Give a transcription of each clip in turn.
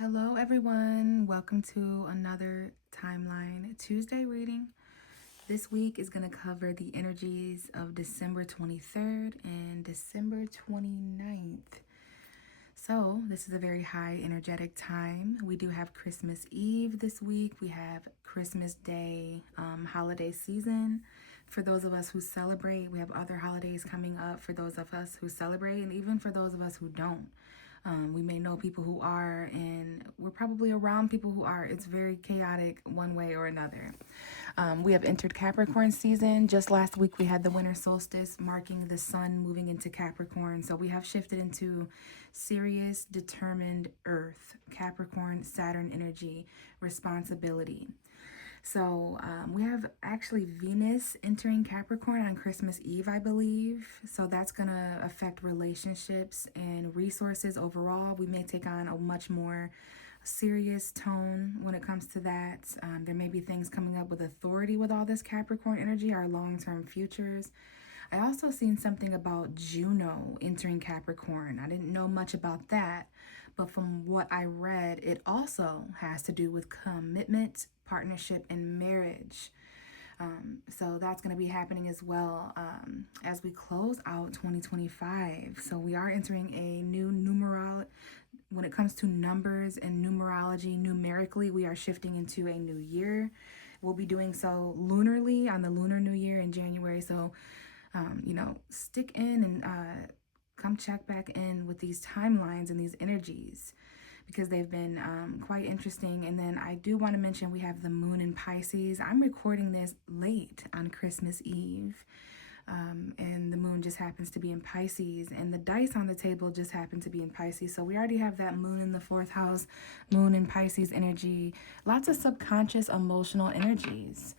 Hello, everyone. Welcome to another Timeline Tuesday reading. This week is going to cover the energies of December 23rd and December 29th. So, this is a very high energetic time. We do have Christmas Eve this week. We have Christmas Day, holiday season. For those of us who celebrate, we have other holidays coming up for those of us who celebrate, and even for those of us who don't. We may know people who are, and we're probably around people who are. It's very chaotic one way or another. We have entered Capricorn season. Just last week, we had the winter solstice marking the sun moving into Capricorn. So we have shifted into serious, determined Earth, Capricorn, Saturn energy, responsibility. So we have actually Venus entering Capricorn on Christmas Eve, I believe. So that's going to affect relationships and resources overall. We may take on a much more serious tone when it comes to that. There may be things coming up with authority with all this Capricorn energy, our long-term futures. I also seen something about Juno entering Capricorn. I didn't know much about that, but from what I read, it also has to do with commitment, partnership, and marriage. So that's going to be happening as well as we close out 2025. So we are entering a new numeral. When it comes to numbers and numerology, numerically, we are shifting into a new year. We'll be doing so lunarly on the Lunar New Year in January. So stick in and come check back in with these timelines and these energies because they've been quite interesting. And then I do want to mention we have the moon in Pisces. I'm recording this late on Christmas Eve. And the moon just happens to be in Pisces, and the dice on the table just happen to be in Pisces. So we already have that moon in the fourth house, moon in Pisces energy, lots of subconscious emotional energies.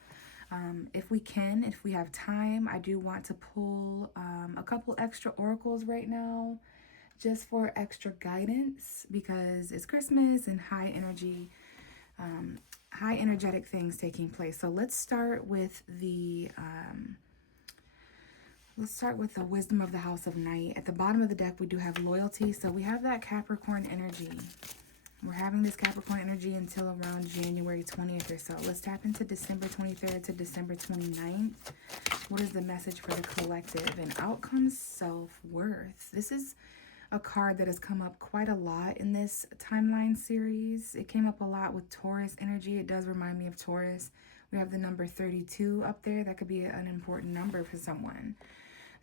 If we have time, I do want to pull a couple extra oracles right now just for extra guidance because it's Christmas and high energetic things taking place. So let's start with the wisdom of the house of night. At the bottom of the deck, we do have loyalty. So we have that Capricorn energy. We're having this Capricorn energy until around January 20th or so. Let's tap into December 23rd to December 29th. What is the message for the collective? And outcomes, self-worth. This is a card that has come up quite a lot in this timeline series. It came up a lot with Taurus energy. It does remind me of Taurus. We have the number 32 up there. That could be an important number for someone.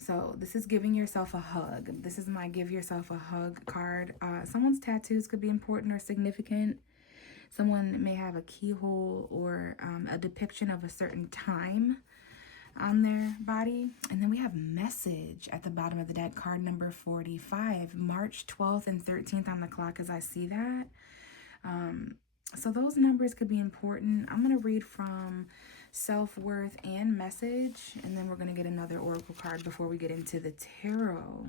So this is giving yourself a hug. This is my give yourself a hug card. Someone's tattoos could be important or significant. Someone may have a keyhole or a depiction of a certain time on their body. And then we have message at the bottom of the deck, card number 45, March 12th and 13th on the clock as I see that. So those numbers could be important. I'm going to read from self-worth and message, and then we're going to get another oracle card before we get into the tarot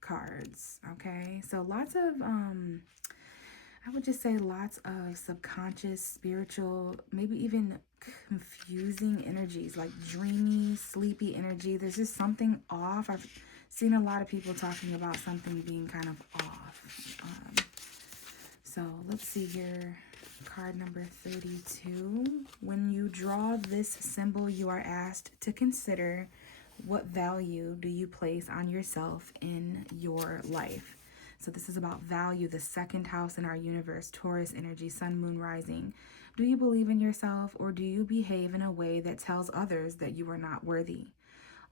cards. Okay, so lots of I would just say lots of subconscious, spiritual, maybe even confusing energies, like dreamy, sleepy energy. There's just something off. I've seen a lot of people talking about something being kind of off. So let's see here. Card number 32. When you draw this symbol, you are asked to consider what value do you place on yourself in your life. So this is about value, the second house in our universe, Taurus energy, sun, moon, rising. Do you believe in yourself, or do you behave in a way that tells others that you are not worthy?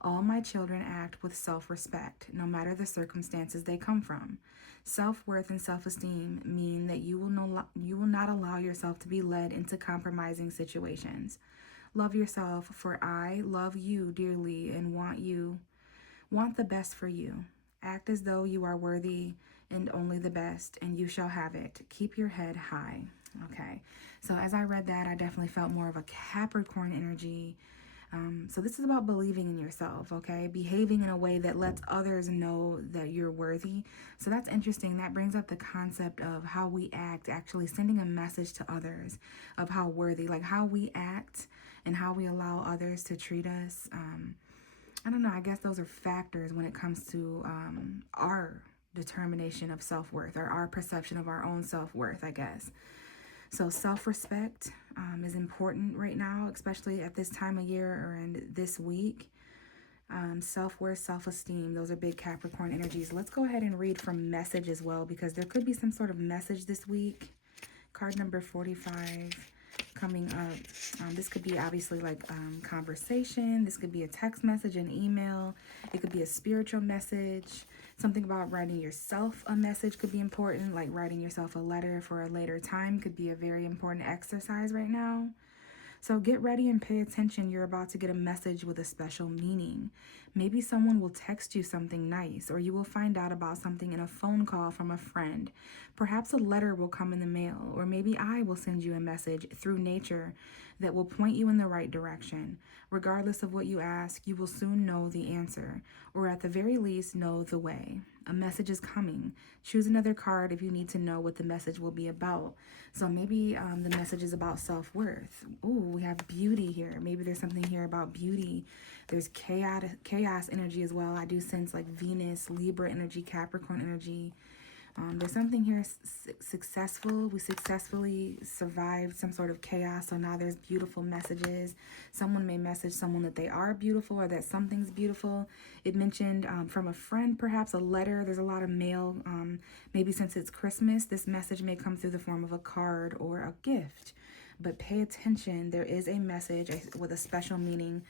All my children act with self-respect, no matter the circumstances they come from. Self-worth and self-esteem mean that you will not allow yourself to be led into compromising situations. Love yourself, for I love you dearly and want the best for you. Act as though you are worthy and only the best, and you shall have it. Keep your head high. Okay, so as I read that, I definitely felt more of a Capricorn energy. So this is about believing in yourself, okay? Behaving in a way that lets others know that you're worthy. So that's interesting. That brings up the concept of how we act, actually sending a message to others of how worthy, like how we act and how we allow others to treat us. I don't know. I guess those are factors when it comes to our determination of self-worth, or our perception of our own self-worth, I guess. So self-respect is important right now, especially at this time of year or in this week. Self-worth, self-esteem, those are big Capricorn energies. Let's go ahead and read from message as well, because there could be some sort of message this week. Card number 45 coming up. This could be obviously like conversation. This could be a text message, an email. It could be a spiritual message. Something about writing yourself a message could be important, like writing yourself a letter for a later time could be a very important exercise right now. So get ready and pay attention. You're about to get a message with a special meaning. Maybe someone will text you something nice, or you will find out about something in a phone call from a friend. Perhaps a letter will come in the mail, or maybe I will send you a message through nature that will point you in the right direction. Regardless of what you ask, you will soon know the answer, or at the very least, know the way. A message is coming. Choose another card if you need to know what the message will be about. So maybe the message is about self-worth. Ooh, we have beauty here. Maybe there's something here about beauty. There's chaos energy as well. I do sense like Venus, Libra energy, Capricorn energy. There's something here successful. We successfully survived some sort of chaos. So now there's beautiful messages. Someone may message someone that they are beautiful or that something's beautiful. It mentioned from a friend, perhaps a letter. There's a lot of mail. Maybe since it's Christmas, this message may come through the form of a card or a gift. But pay attention. There is a message with a special meaning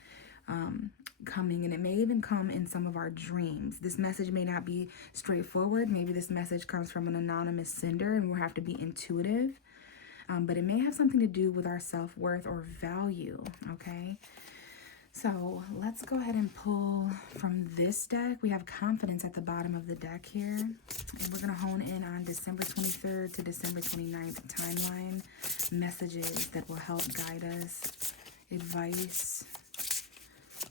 coming, and it may even come in some of our dreams. This message may not be straightforward. Maybe this message comes from an anonymous sender and we'll have to be intuitive, but it may have something to do with our self-worth or value. Okay, so let's go ahead and pull from this deck. We have confidence at the bottom of the deck here, and we're going to hone in on December 23rd to December 29th timeline messages that will help guide us, advice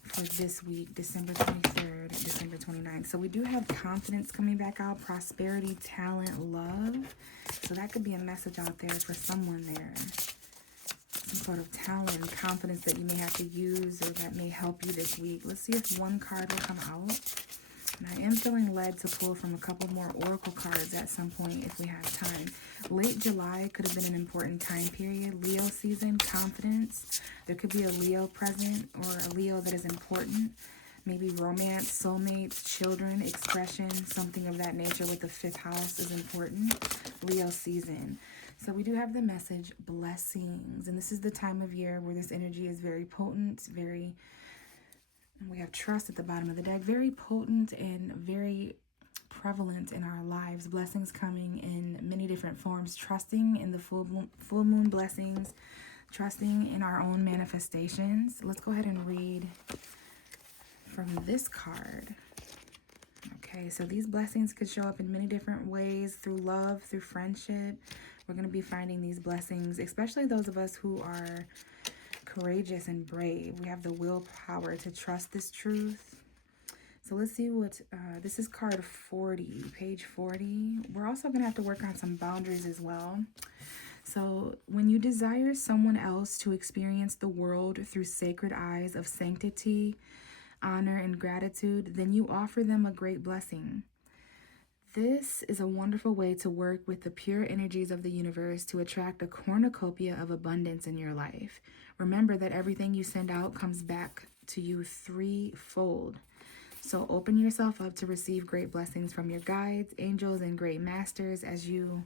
for this week, December 23rd, December 29th. So we do have confidence coming back out, prosperity, talent, love. So that could be a message out there for someone there. Some sort of talent and confidence that you may have to use or that may help you this week. Let's see if one card will come out. And I am feeling led to pull from a couple more oracle cards at some point if we have time. Late July could have been an important time period. Leo season, confidence. There could be a Leo present or a Leo that is important. Maybe romance, soulmates, children, expression, something of that nature with the 5th house is important. Leo season. So we do have the message, blessings. And this is the time of year where this energy is very potent, very... We have trust at the bottom of the deck. Very potent and very prevalent in our lives. Blessings coming in many different forms. Trusting in the full moon blessings. Trusting in our own manifestations. Let's go ahead and read from this card. Okay, so these blessings could show up in many different ways. Through love, through friendship. We're going to be finding these blessings. Especially those of us who are courageous and brave. We have the willpower to trust this truth. So let's see what, this is card 40, page 40. We're also going to have to work on some boundaries as well. So when you desire someone else to experience the world through sacred eyes of sanctity, honor, and gratitude, then you offer them a great blessing. This is a wonderful way to work with the pure energies of the universe to attract a cornucopia of abundance in your life. Remember that everything you send out comes back to you threefold. So open yourself up to receive great blessings from your guides, angels, and great masters as you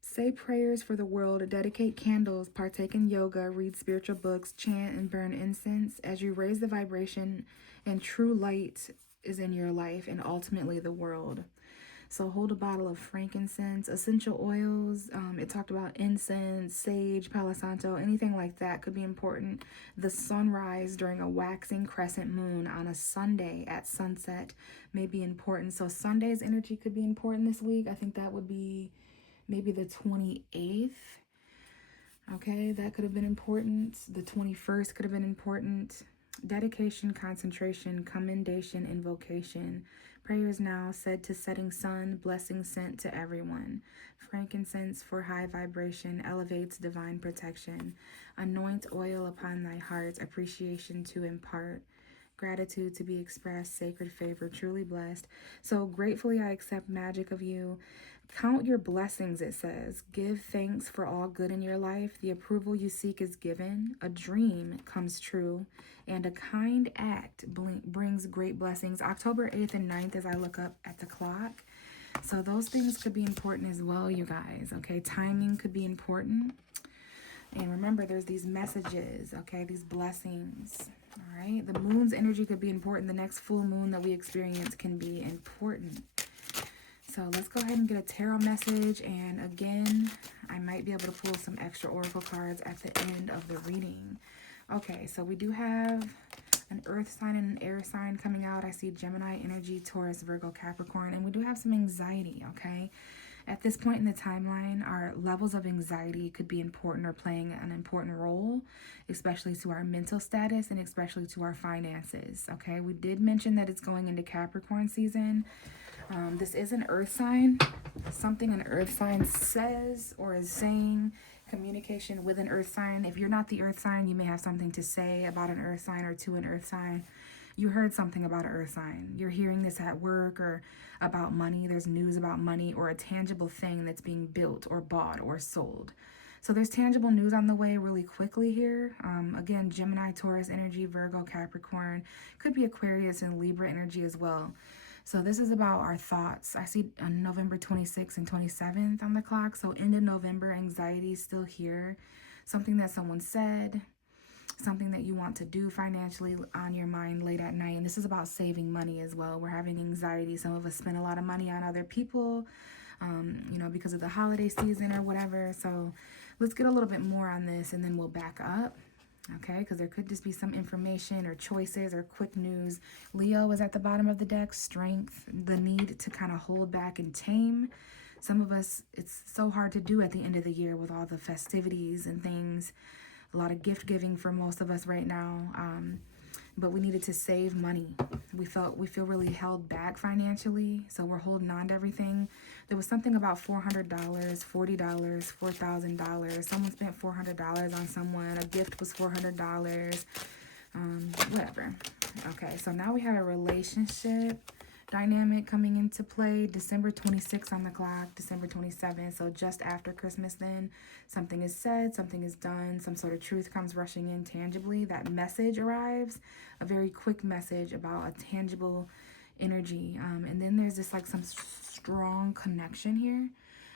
say prayers for the world, dedicate candles, partake in yoga, read spiritual books, chant, and burn incense as you raise the vibration and true light is in your life and ultimately the world. So hold a bottle of frankincense, essential oils. It talked about incense, sage, Palo Santo, anything like that could be important. The sunrise during a waxing crescent moon on a Sunday at sunset may be important. So Sunday's energy could be important this week. I think that would be maybe the 28th. Okay, that could have been important. The 21st could have been important. Dedication, concentration, commendation, invocation. Prayers now said to setting sun, blessings sent to everyone. Frankincense for high vibration elevates divine protection. Anoint oil upon thy heart, appreciation to impart. Gratitude to be expressed, sacred favor, truly blessed. So gratefully I accept magic of you. Count your blessings, it says. Give thanks for all good in your life. The approval you seek is given. A dream comes true. And a kind act brings great blessings. October 8th and 9th as I look up at the clock. So those things could be important as well, you guys. Okay, timing could be important. And remember, there's these messages, okay, these blessings. All right, the moon's energy could be important. The next full moon that we experience can be important. So let's go ahead and get a tarot message. And again, I might be able to pull some extra oracle cards at the end of the reading. Okay, so we do have an earth sign and an air sign coming out. I see Gemini energy, Taurus, Virgo, Capricorn, and we do have some anxiety, okay? At this point in the timeline, our levels of anxiety could be important or playing an important role, especially to our mental status and especially to our finances, okay? We did mention that it's going into Capricorn season. This is an earth sign. Something an earth sign says or is saying, communication with an earth sign. If you're not the earth sign, you may have something to say about an earth sign or to an earth sign. You heard something about an earth sign. You're hearing this at work or about money. There's news about money or a tangible thing that's being built or bought or sold. So there's tangible news on the way really quickly here. Again, Gemini, Taurus energy, Virgo, Capricorn. Could be Aquarius and Libra energy as well. So this is about our thoughts. I see November 26th and 27th on the clock. So end of November, anxiety is still here. Something that someone said, something that you want to do financially on your mind late at night. And this is about saving money as well. We're having anxiety. Some of us spend a lot of money on other people, you know, because of the holiday season or whatever. So let's get a little bit more on this and then we'll back up. Okay, because there could just be some information or choices or quick news. Leo is at the bottom of the deck. Strength, the need to kind of hold back and tame. Some of us, it's so hard to do at the end of the year with all the festivities and things. A lot of gift giving for most of us right now. But we needed to save money. We feel really held back financially, so we're holding on to everything. There was something about $400, $40, $4,000. Someone spent $400 on someone. A gift was $400. Whatever. Okay, so now we have a relationship dynamic coming into play. December 26th on the clock, December 27th. So just after Christmas then, something is said, something is done, some sort of truth comes rushing in tangibly. That message arrives, a very quick message about a tangible energy. And then there's just like some strong connection here,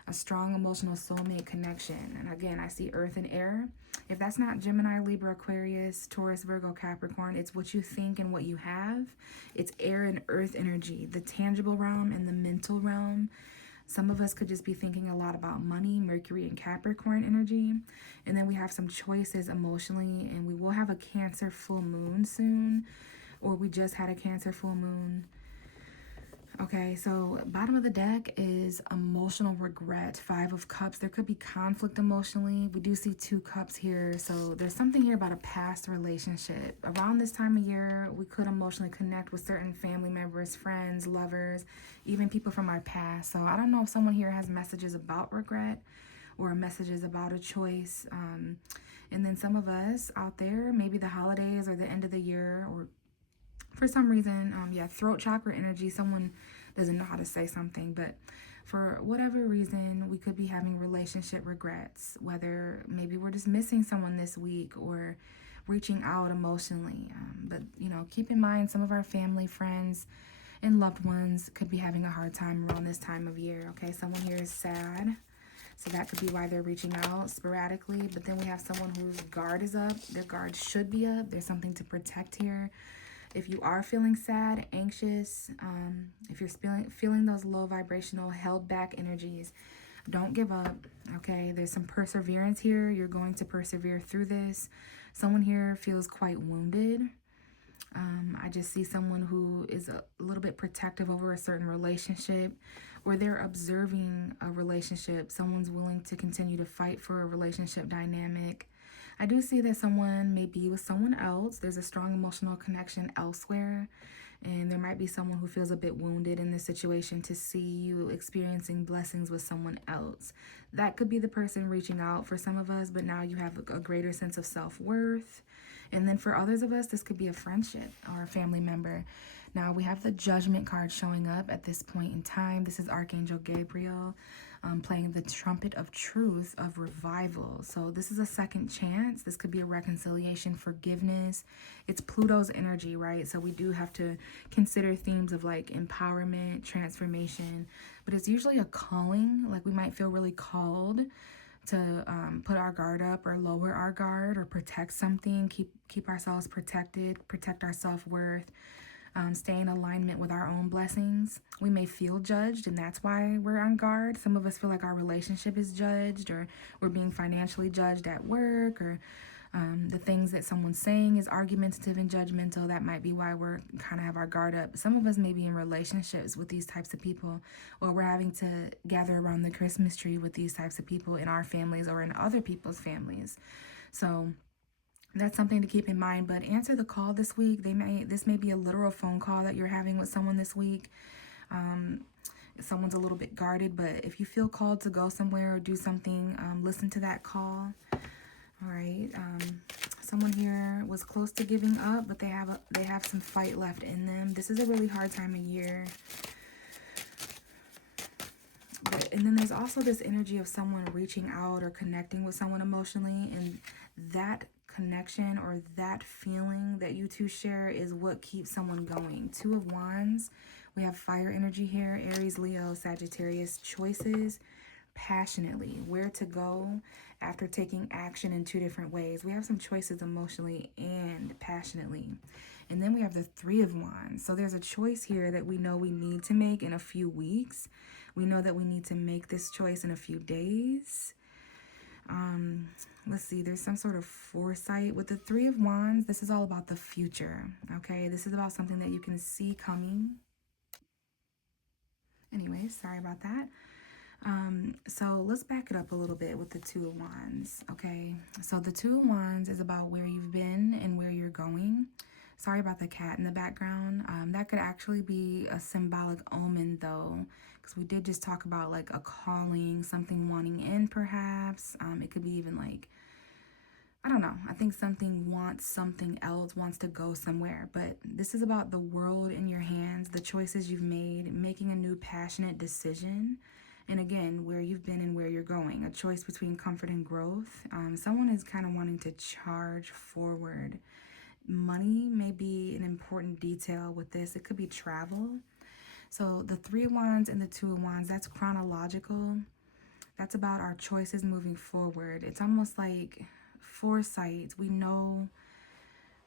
a strong emotional soulmate connection. And again, I see earth and air. If that's not Gemini, Libra, Aquarius, Taurus, Virgo, Capricorn, it's what you think and what you have. It's air and earth energy, the tangible realm and the mental realm. Some of us could just be thinking a lot about money, Mercury and Capricorn energy. And then we have some choices emotionally, and we will have a Cancer full moon soon, or we just had a Cancer full moon. Okay, so bottom of the deck is emotional regret, 5 of Cups. There could be conflict emotionally. We do see 2 cups here. So there's something here about a past relationship. Around this time of year, we could emotionally connect with certain family members, friends, lovers, even people from our past. So I don't know if someone here has messages about regret or messages about a choice. And then some of us out there, maybe the holidays or the end of the year, or for some reason, throat chakra energy, someone doesn't know how to say something, but for whatever reason, we could be having relationship regrets, whether maybe we're just missing someone this week or reaching out emotionally. But, you know, keep in mind some of our family, friends, and loved ones could be having a hard time around this time of year, okay? Someone here is sad, so that could be why they're reaching out sporadically. But then we have someone whose guard is up. Their guard should be up. There's something to protect here. If you are feeling sad, anxious, if you're feeling those low vibrational, held back energies, don't give up, okay? There's some perseverance here. You're going to persevere through this. Someone here feels quite wounded. I just see someone who is a little bit protective over a certain relationship, or they're observing a relationship. Someone's willing to continue to fight for a relationship dynamic. I do see that someone may be with someone else. There's a strong emotional connection elsewhere. And there might be someone who feels a bit wounded in this situation to see you experiencing blessings with someone else. That could be the person reaching out for some of us, but now you have a greater sense of self-worth And then for others of us, this could be a friendship or a family member. Now we have the Judgment card showing up at this point in time. This is Archangel Gabriel playing the trumpet of truth, of revival. So this is a second chance. This could be a reconciliation, forgiveness. It's Pluto's energy, right? So we do have to consider themes of like empowerment, transformation, but it's usually a calling. Like we might feel really called to put our guard up or lower our guard or protect something, keep ourselves protected, protect our self-worth, stay in alignment with our own blessings. We may feel judged, and that's why we're on guard. Some of us feel like our relationship is judged, or we're being financially judged at work, or the things that someone's saying is argumentative and judgmental. That might be why we're kind of have our guard up. Some of us may be in relationships with these types of people, or we're having to gather around the Christmas tree with these types of people in our families or in other people's families. So that's something to keep in mind. But answer the call this week. This may be a literal phone call that you're having with someone this week. Someone's a little bit guarded, but if you feel called to go somewhere or do something, listen to that call. All right. Someone here was close to giving up, but they have some fight left in them. This is a really hard time of year. And then there's also this energy of someone reaching out or connecting with someone emotionally, and that connection or that feeling that you two share is what keeps someone going. Two of Wands. We have fire energy here. Aries, Leo, Sagittarius. Choices passionately. Where to go after taking action in two different ways. We have some choices emotionally and passionately. And then we have the Three of Wands. So there's a choice here that we know we need to make in a few weeks. We know that we need to make this choice in a few days. Let's see, there's some sort of foresight with the Three of Wands. This is all about the future, okay? This is about something that you can see coming. Anyway, sorry about that. So let's back it up a little bit with the Two of Wands, okay? So the Two of Wands is about where you've been and where you're going. Sorry about the cat in the background. That could actually be a symbolic omen though, because we did just talk about like a calling, something wanting in perhaps. It could be even like, I don't know. I think something wants something else, wants to go somewhere. But this is about the world in your hands, the choices you've made, making a new passionate decision. And again, where you've been and where you're going. A choice between comfort and growth. Someone is kind of wanting to charge forward. Money may be an important detail with this. It could be travel. So the Three of Wands and the Two of Wands, that's chronological. That's about our choices moving forward. It's almost like foresight. We know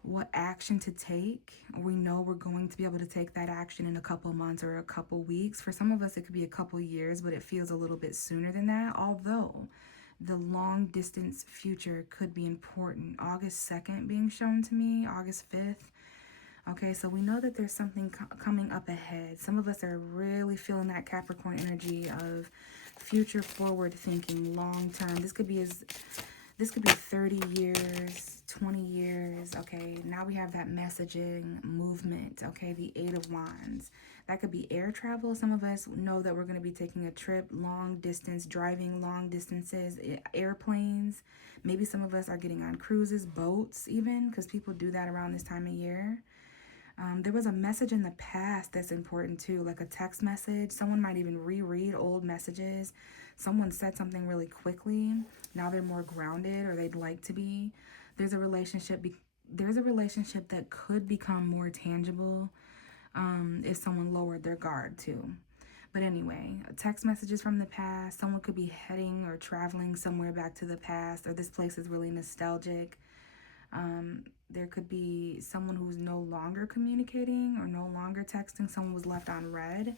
what action to take. We know we're going to be able to take that action in a couple months or a couple weeks. For some of us, it could be a couple years, but it feels a little bit sooner than that. Although the long distance future could be important. August 2nd being shown to me, August 5th. Okay, so we know that there's something coming up ahead. Some of us are really feeling that Capricorn energy of future forward thinking, long term. This could be 30 years, 20 years. Okay, now we have that messaging movement. Okay, the Eight of Wands. That could be air travel. Some of us know that we're going to be taking a trip, long distance, driving long distances, airplanes. Maybe some of us are getting on cruises, boats even, because people do that around this time of year. There was a message in the past that's important too, like a text message. Someone might even reread old messages. Someone said something really quickly. Now they're more grounded, or they'd like to be. There's a relationship that could become more tangible if someone lowered their guard too. But anyway, text messages from the past. Someone could be heading or traveling somewhere back to the past, or this place is really nostalgic. There could be someone who's no longer communicating or no longer texting. Someone was left on red.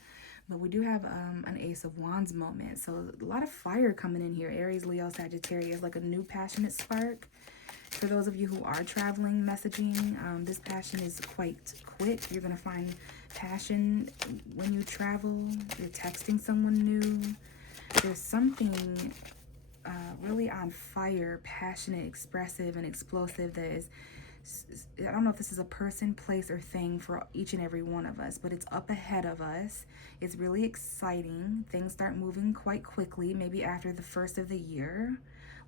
But we do have an Ace of Wands moment. So a lot of fire coming in here. Aries, Leo, Sagittarius, like a new passionate spark. For those of you who are traveling, messaging, this passion is quite quick. You're going to find passion when you travel. You're texting someone new. There's something really on fire, passionate, expressive, and explosive that is, I don't know if this is a person, place, or thing for each and every one of us, but it's up ahead of us. It's really exciting. Things start moving quite quickly, maybe after the first of the year.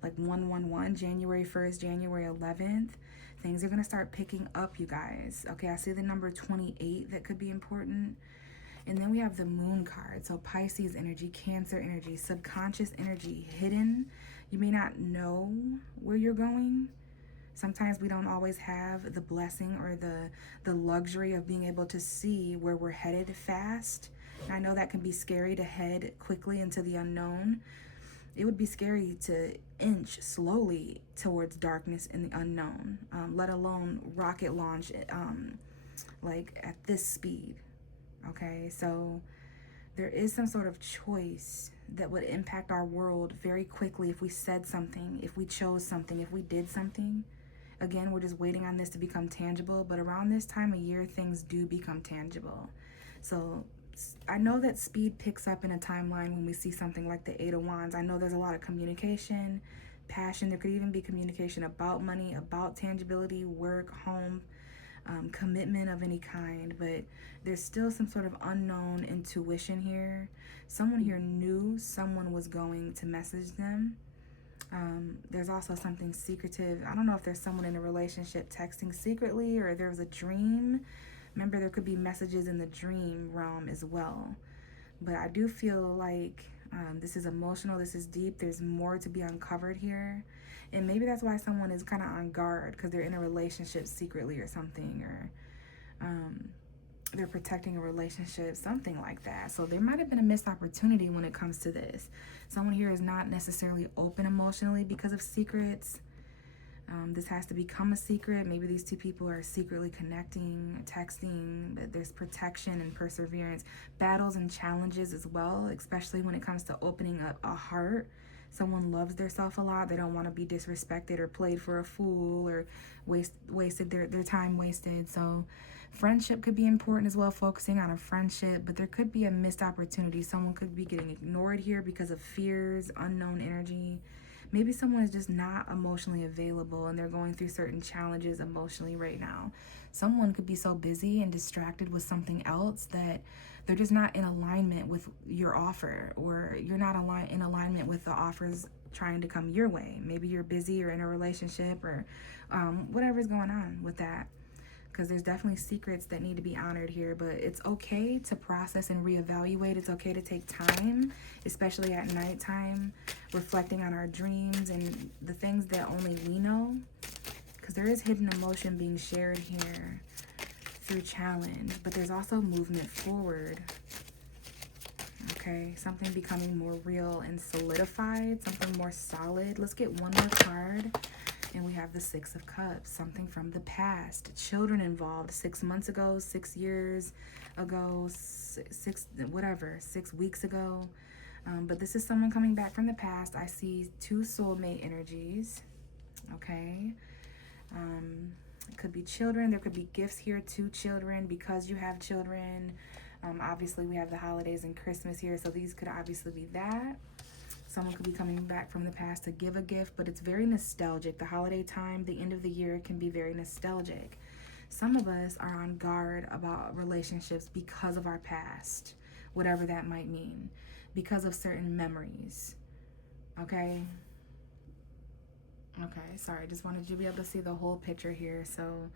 like 111, January 1st, January 11th. Things are going to start picking up, you guys. Okay, I see the number 28 that could be important. And then we have the moon card. So Pisces energy, Cancer energy, subconscious energy, hidden. You may not know where you're going. Sometimes we don't always have the blessing or the luxury of being able to see where we're headed fast. And I know that can be scary to head quickly into the unknown. It would be scary to inch slowly towards darkness in the unknown, let alone rocket launch like at this speed. Okay, so there is some sort of choice that would impact our world very quickly if we said something, if we chose something, if we did something. Again, we're just waiting on this to become tangible, but around this time of year, things do become tangible. So I know that speed picks up in a timeline when we see something like the Eight of Wands. I know there's a lot of communication, passion. There could even be communication about money, about tangibility, work, home, commitment of any kind, but there's still some sort of unknown intuition here. Someone here knew someone was going to message them. There's also something secretive. I don't know if there's someone in a relationship texting secretly or there was a dream. Remember, there could be messages in the dream realm as well. But I do feel like this is emotional, this is deep, there's more to be uncovered here. And maybe that's why someone is kind of on guard, because they're in a relationship secretly or something, or they're protecting a relationship, something like that. So there might have been a missed opportunity when it comes to this. Someone here is not necessarily open emotionally because of secrets. This has to become a secret. Maybe these two people are secretly connecting, texting, but there's protection and perseverance, battles and challenges as well, especially when it comes to opening up a heart. Someone loves their self a lot. They don't want to be disrespected or played for a fool or wasted their time wasted. So friendship could be important as well, focusing on a friendship, but there could be a missed opportunity. Someone could be getting ignored here because of fears, unknown energy. Maybe someone is just not emotionally available and they're going through certain challenges emotionally right now. Someone could be so busy and distracted with something else that they're just not in alignment with your offer, or you're not in alignment with the offers trying to come your way. Maybe you're busy or in a relationship or whatever's going on with that. Because there's definitely secrets that need to be honored here, but it's okay to process and reevaluate. It's okay to take time, especially at nighttime, reflecting on our dreams and the things that only we know, because there is hidden emotion being shared here through challenge, but there's also movement forward. Okay, something becoming more real and solidified, something more solid. Let's get one more card. And we have the Six of Cups, something from the past. Children involved 6 months ago, 6 years ago, 6 weeks ago. But this is someone coming back from the past. I see 2 soulmate energies. Okay. It could be children. There could be gifts here to children because you have children. Obviously, we have the holidays and Christmas here, so these could obviously be that. Someone could be coming back from the past to give a gift, but it's very nostalgic. The holiday time, the end of the year can be very nostalgic. Some of us are on guard about relationships because of our past, whatever that might mean, because of certain memories. Okay? Okay, sorry. Just wanted you to be able to see the whole picture here. So,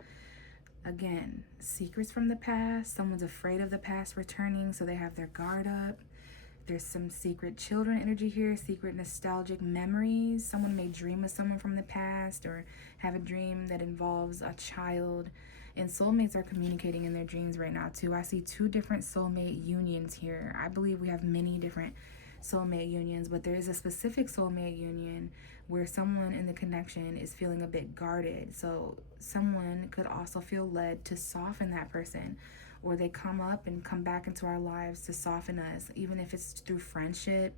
again, secrets from the past. Someone's afraid of the past returning, so they have their guard up. There's some secret children energy here, secret nostalgic memories. Someone may dream of someone from the past or have a dream that involves a child. And soulmates are communicating in their dreams right now too. I see 2 different soulmate unions here. I believe we have many different soulmate unions, but there is a specific soulmate union where someone in the connection is feeling a bit guarded. So someone could also feel led to soften that person, or they come up and come back into our lives to soften us, even if it's through friendship,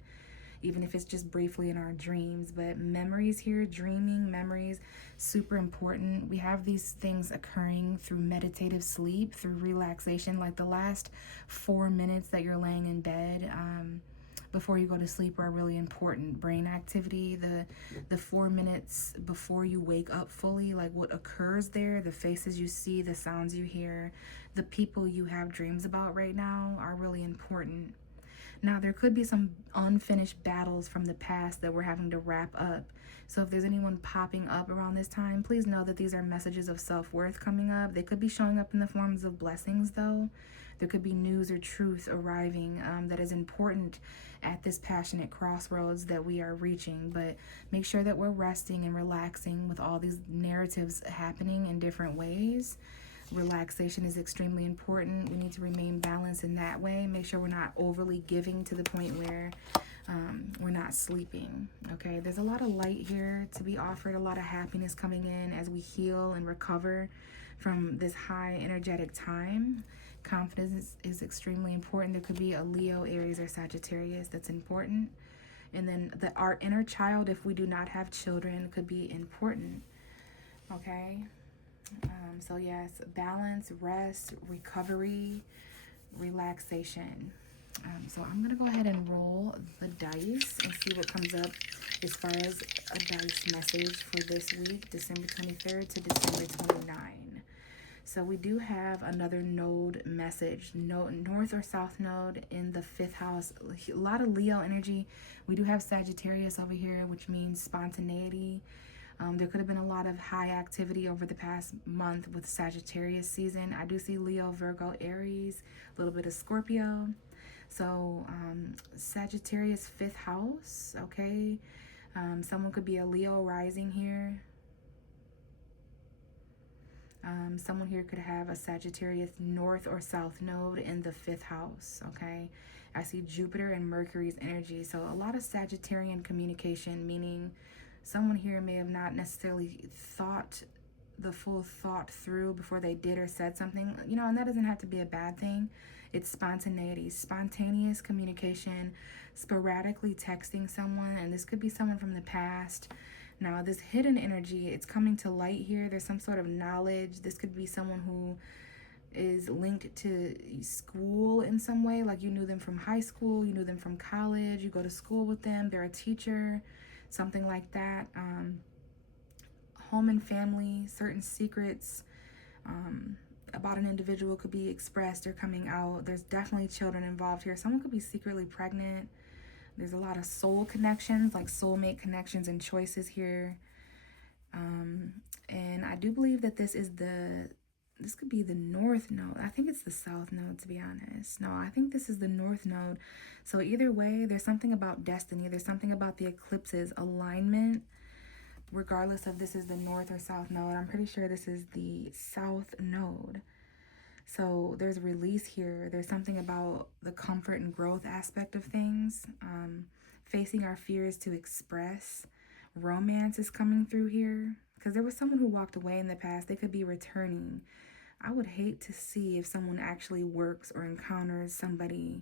even if it's just briefly in our dreams. But memories here, dreaming, memories, super important. We have these things occurring through meditative sleep, through relaxation, like the last 4 minutes that you're laying in bed before you go to sleep are really important. Brain activity, the 4 minutes before you wake up fully, like what occurs there, the faces you see, the sounds you hear, the people you have dreams about right now are really important. Now, there could be some unfinished battles from the past that we're having to wrap up. So if there's anyone popping up around this time, please know that these are messages of self-worth coming up. They could be showing up in the forms of blessings, though. There could be news or truth arriving that is important at this passionate crossroads that we are reaching. But make sure that we're resting and relaxing with all these narratives happening in different ways. Relaxation is extremely important. We need to remain balanced in that way. Make sure we're not overly giving to the point where we're not sleeping. Okay, there's a lot of light here to be offered, a lot of happiness coming in as we heal and recover from this high energetic time. Confidence is extremely important. There could be a Leo, Aries, or Sagittarius that's important. And then our inner child, if we do not have children, could be important. Okay. So yes, balance, rest, recovery, relaxation. So I'm going to go ahead and roll the dice and see what comes up as far as a dice message for this week, December 23rd to December 29. So we do have another node message, north or south node in the 5th house. A lot of Leo energy. We do have Sagittarius over here, which means spontaneity. There could have been a lot of high activity over the past month with Sagittarius season. I do see Leo, Virgo, Aries, a little bit of Scorpio. So Sagittarius 5th house, okay? Someone could be a Leo rising here. Someone here could have a Sagittarius north or south node in the 5th house, okay? I see Jupiter and Mercury's energy. So a lot of Sagittarian communication, meaning someone here may have not necessarily thought the full thought through before they did or said something, you know, and that doesn't have to be a bad thing. It's spontaneity, spontaneous communication, sporadically texting someone, and this could be someone from the past. Now, this hidden energy, it's coming to light here. There's some sort of knowledge. This could be someone who is linked to school in some way, like you knew them from high school, you knew them from college, you go to school with them, they're a teacher, something like that. Home and family, certain secrets about an individual could be expressed or coming out. There's definitely children involved here. Someone could be secretly pregnant. There's a lot of soul connections, like soulmate connections and choices here. And I do believe that this could be the north node. I think it's the south node, to be honest. No, I think this is the north node. So either way, there's something about destiny. There's something about the eclipses, alignment, regardless of this is the north or south node. I'm pretty sure this is the south node. So there's release here. There's something about the comfort and growth aspect of things. Facing our fears to express. Romance is coming through here. Because there was someone who walked away in the past. They could be returning. I would hate to see if someone actually works or encounters somebody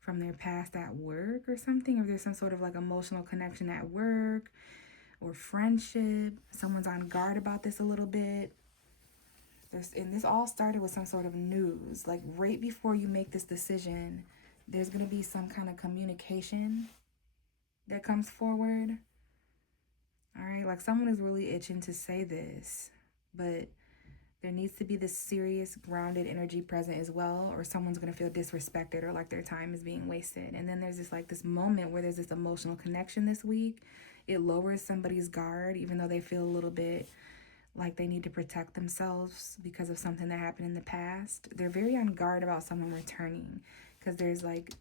from their past at work or something. Or there's some sort of like emotional connection at work or friendship. Someone's on guard about this a little bit. And this all started with some sort of news. Like right before you make this decision, there's going to be some kind of communication that comes forward. All right, like someone is really itching to say this, but there needs to be this serious, grounded energy present as well, or someone's going to feel disrespected or like their time is being wasted. And then there's this moment where there's this emotional connection this week. It lowers somebody's guard, even though they feel a little bit like they need to protect themselves because of something that happened in the past. They're very on guard about someone returning because there's like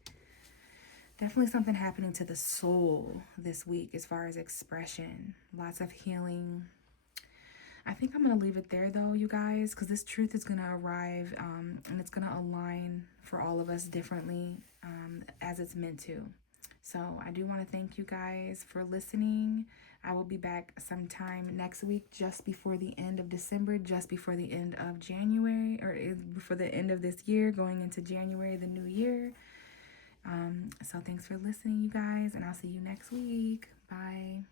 definitely something happening to the soul this week as far as expression. Lots of healing. I think I'm going to leave it there though, you guys, because this truth is going to arrive and it's going to align for all of us differently as it's meant to. So I do want to thank you guys for listening. I will be back sometime next week, just before the end of December, just before the end of January, or before the end of this year, going into January, the new year. So thanks for listening, you guys, and I'll see you next week. Bye.